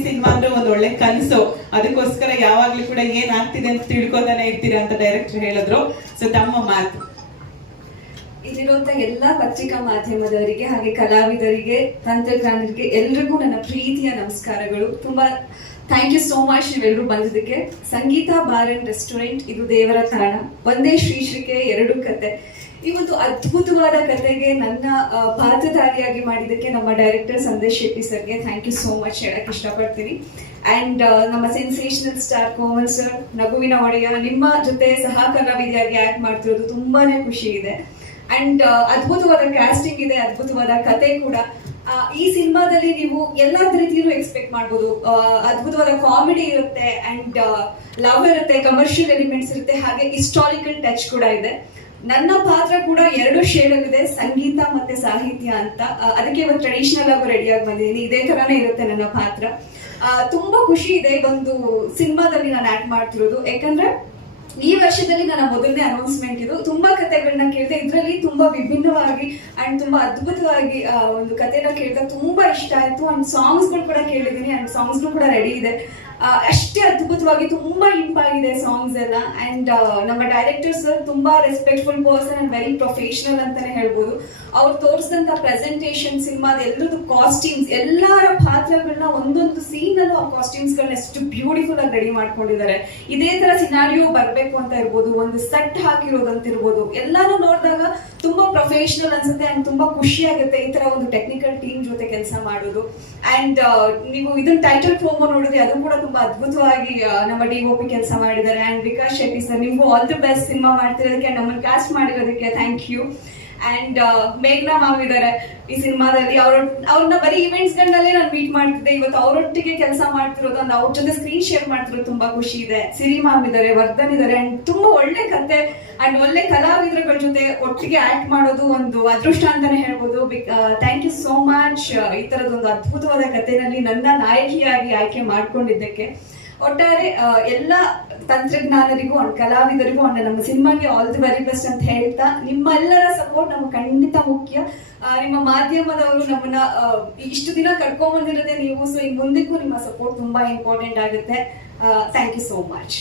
Cinema ಅಂದ್ರೆ ಒಂದ್ ಒಳ್ಳೆ ಕನಸು. ಅದಕ್ಕೋಸ್ಕರ ಯಾವಾಗ್ಲೂ ಕೂಡ ಏನ್ ಆಗ್ತಿದೆ ಅಂತ ತಿಳ್ಕೊತಾನೆ ಇರ್ತೀರಾ ಅಂತ ಡೈರೆಕ್ಟರ್ ಹೇಳಿದ್ರು. ಸೊ ತಮ್ಮ ಮಾತು. ಇಲ್ಲಿರುವಂತ ಎಲ್ಲಾ ಪತ್ರಿಕಾ ಮಾಧ್ಯಮದವರಿಗೆ ಹಾಗೆ ಕಲಾವಿದರಿಗೆ, ತಂತ್ರಜ್ಞಾನರಿಗೆ ಎಲ್ರಿಗೂ ನನ್ನ ಪ್ರೀತಿಯ ನಮಸ್ಕಾರಗಳು. ತುಂಬಾ ಥ್ಯಾಂಕ್ ಯು ಸೋ ಮಚ್ ನೀವೆಲ್ಲರೂ ಬಂದಿದ್ದಕ್ಕೆ. ಸಂಗೀತ ಬಾರ್ ಅಂಡ್ ರೆಸ್ಟೋರೆಂಟ್, ಇದು ದೇವರ ತಾಣ, ಒಂದೇ ಶ್ರೀಶ್ರೀಕೆ ಎರಡು ಕತೆ. ಈ ಒಂದು ಅದ್ಭುತವಾದ ಕತೆಗೆ ನನ್ನ ಪಾತ್ರಧಾರಿಯಾಗಿ ಮಾಡಿದ್ದಕ್ಕೆ ನಮ್ಮ ಡೈರೆಕ್ಟರ್ ಸಂದೇಶ್ ಶೆಟ್ಟಿ ಸರ್ಗೆ ಥ್ಯಾಂಕ್ ಯು ಸೋ ಮಚ್ ಹೇಳಕ್ ಇಷ್ಟಪಡ್ತೀನಿ. ಅಂಡ್ ನಮ್ಮ ಸೆನ್ಸೇಷನಲ್ ಸ್ಟಾರ್ ಕೋಮಲ್ ಸರ್, ನಗುವಿನ ಒಡೆಯ, ನಿಮ್ಮ ಜೊತೆ ಸಹ ಕಲಾವಿದೆಯಾಗಿ ಆಕ್ಟ್ ಮಾಡ್ತಿರೋದು ತುಂಬಾನೇ ಖುಷಿ ಇದೆ. ಅಂಡ್ ಅದ್ಭುತವಾದ ಕ್ಯಾಸ್ಟಿಂಗ್ ಇದೆ, ಅದ್ಭುತವಾದ ಕತೆ ಕೂಡ. ಈ ಸಿನಿಮಾದಲ್ಲಿ ನೀವು ಎಲ್ಲಾ ರೀತಿಯಲ್ಲೂ ಎಕ್ಸ್ಪೆಕ್ಟ್ ಮಾಡ್ಬೋದು. ಅದ್ಭುತವಾದ ಕಾಮಿಡಿ ಇರುತ್ತೆ, ಅಂಡ್ ಲವ್ ಇರುತ್ತೆ, ಕಮರ್ಷಿಯಲ್ ಎಲಿಮೆಂಟ್ಸ್ ಇರುತ್ತೆ, ಹಾಗೆ ಹಿಸ್ಟಾರಿಕಲ್ ಟಚ್ ಕೂಡ ಇದೆ. ನನ್ನ ಪಾತ್ರ ಕೂಡ ಎರಡು ಶೇಡ್ ಇದೆ, ಸಂಗೀತ ಮತ್ತೆ ಸಾಹಿತ್ಯ ಅಂತ. ಅದಕ್ಕೆ ಇವತ್ತು ಟ್ರೆಡಿಷನಲ್ ಆಗು ರೆಡಿಯಾಗಿ ಬಂದಿದ್ದೀನಿ. ಇದೇ ತರಾನೇ ಇರುತ್ತೆ ನನ್ನ ಪಾತ್ರ. ತುಂಬಾ ಖುಷಿ ಇದೆ ಒಂದು ಸಿನಿಮಾದಲ್ಲಿ ನಾನು ಆಕ್ಟ್ ಮಾಡ್ತಿರೋದು. ಯಾಕಂದ್ರೆ ಈ ವರ್ಷದಲ್ಲಿ ನನ್ನ ಮೊದಲನೇ ಅನೌನ್ಸ್ಮೆಂಟ್ ಇದು. ತುಂಬಾ ಕಥೆಗಳನ್ನ ಕೇಳಿದೆ, ಇದರಲ್ಲಿ ತುಂಬಾ ವಿಭಿನ್ನವಾಗಿ ಅಂಡ್ ತುಂಬಾ ಅದ್ಭುತವಾಗಿ ಒಂದು ಕಥೆನ ಕೇಳಿದಾಗ ತುಂಬಾ ಇಷ್ಟ ಆಯ್ತು. ಅಂಡ್ ಸಾಂಗ್ಸ್ಗಳು ಕೂಡ ಕೇಳಿದೀನಿ, ಅಂಡ್ ಸಾಂಗ್ಸ್ಗಳು ಕೂಡ ರೆಡಿ ಇದೆ. ಅಷ್ಟೇ ಅದ್ಭುತವಾಗಿ ತುಂಬಾ ಇಂಪಾಗಿದೆ ಸಾಂಗ್ಸ್ ಎಲ್ಲ. ಅಂಡ್ ನಮ್ಮ ಡೈರೆಕ್ಟರ್ ಸರ್ ತುಂಬಾ respectful person and very professional ಅಂತಾನೆ ಹೇಳ್ಬೋದು. ಅವ್ರು ತೋರಿಸಿದಂತ ಪ್ರೆಸೆಂಟೇಷನ್, ಸಿನಿಮಾದ ಎಲ್ಲರದ್ದು ಕಾಸ್ಟ್ಯೂಮ್ಸ್, ಎಲ್ಲರ ಪಾತ್ರಗಳನ್ನ ಒಂದೊಂದು ಸೀನ್ ಅಲ್ಲೂ ಆ ಕಾಸ್ಟ್ಯೂಮ್ಸ್ ಗಳನ್ನ ಎಷ್ಟು ಬ್ಯೂಟಿಫುಲ್ ಆಗಿ ರೆಡಿ ಮಾಡ್ಕೊಂಡಿದ್ದಾರೆ. ಇದೇ ತರ ಸಿನಾರಿಯೋ ಬರ್ಬೇಕು ಅಂತ ಇರ್ಬೋದು, ಒಂದು ಸೆಟ್ ಹಾಕಿರೋದಂತ ಇರ್ಬೋದು, ಎಲ್ಲಾನು ನೋಡಿದಾಗ ತುಂಬಾ ಪ್ರೊಫೆಷನಲ್ ಅನ್ಸುತ್ತೆ ಅಂಡ್ ತುಂಬಾ ಖುಷಿ ಆಗುತ್ತೆ ಈ ತರ ಒಂದು ಟೆಕ್ನಿಕಲ್ ಟೀಮ್ ಜೊತೆ ಕೆಲಸ ಮಾಡೋದು. ಅಂಡ್ ನೀವು ಇದನ್ನ ಟೈಟಲ್ ಪ್ರೋಮೋ ನೋಡಿದ್ರೆ ಅದು ಕೂಡ ತುಂಬಾ ಅದ್ಭುತವಾಗಿ ನಮ್ಮ DOP ಕೆಲಸ ಮಾಡಿದ್ದಾರೆ. ಅಂಡ್ ವಿಕಾಸ್ ಶೆಟ್ಟಿ ಸರ್, ನಿಮ್ಗೂ ಆಲ್ ದಿ ಬೆಸ್ಟ್ ಸಿನಿಮಾ ಮಾಡ್ತಿರೋದಕ್ಕೆ, ನಮ್ಮನ್ನು ಕಾಸ್ಟ್ ಮಾಡಿರೋದಕ್ಕೆ ಥ್ಯಾಂಕ್ ಯು. ಅಂಡ್ ಮೇಘ್ನಾ ಮ್ಯಾಮ್ ಇದ್ದಾರೆ ಈ ಸಿನಿಮಾದಲ್ಲಿ. ಅವ್ರನ್ನ ಬರೀ ಇವೆಂಟ್ಸ್ ಗಳಲ್ಲೇ ನಾನು ಮೀಟ್ ಮಾಡ್ತಿದ್ದೆ. ಇವತ್ತು ಅವರೊಟ್ಟಿಗೆ ಕೆಲಸ ಮಾಡ್ತಿರೋದು, ಅಂದ್ರೆ ಅವ್ರ ಜೊತೆ ಸ್ಕ್ರೀನ್ ಶೇರ್ ಮಾಡ್ತಿರೋದು ತುಂಬಾ ಖುಷಿ ಇದೆ. ಸಿರಿ ಮ್ಯಾಮ್ ಇದ್ದಾರೆ, ವರ್ಧನ್ ಇದ್ದಾರೆ, ಅಂಡ್ ತುಂಬಾ ಒಳ್ಳೆ ಕತೆ ಅಂಡ್ ಒಳ್ಳೆ ಕಲಾವಿದರುಗಳ ಜೊತೆ ಒಟ್ಟಿಗೆ ಆಕ್ಟ್ ಮಾಡೋದು ಒಂದು ಅದೃಷ್ಟ ಅಂತಾನೆ ಹೇಳ್ಬೋದು. ಥ್ಯಾಂಕ್ ಯು ಸೋ ಮಚ್ ಈ ತರದೊಂದು ಅದ್ಭುತವಾದ ಕಥೆನಲ್ಲಿ ನನ್ನ ನಾಯಕಿಯಾಗಿ ಆಯ್ಕೆ ಮಾಡ್ಕೊಂಡಿದ್ದಕ್ಕೆ. ಒಟ್ಟಾರೆ ಎಲ್ಲ ತಂತ್ರಜ್ಞಾನರಿಗೂ ಅಂಡ್ ಕಲಾವಿದರಿಗೂ ಅಂಡ್ ನಮ್ಮ ಸಿನಿಮಾಗೆ ಆಲ್ ದಿ ವೆರಿ ಬೆಸ್ಟ್ ಅಂತ ಹೇಳ್ತಾ, ನಿಮ್ಮೆಲ್ಲರ ಸಪೋರ್ಟ್ ನಮ್ಗೆ ಖಂಡಿತ ಮುಖ್ಯ. ನಿಮ್ಮ ಮಾಧ್ಯಮದವರು ನಮ್ಮನ್ನ ಇಷ್ಟು ದಿನ ಕರ್ಕೊಂಡ್ ಬಂದಿರೋದೇ ನೀವು. ಸೊ ಇನ್ ಮುಂದಕ್ಕೂ ನಿಮ್ಮ ಸಪೋರ್ಟ್ ತುಂಬಾ ಇಂಪಾರ್ಟೆಂಟ್ ಆಗುತ್ತೆ. Thank you so much.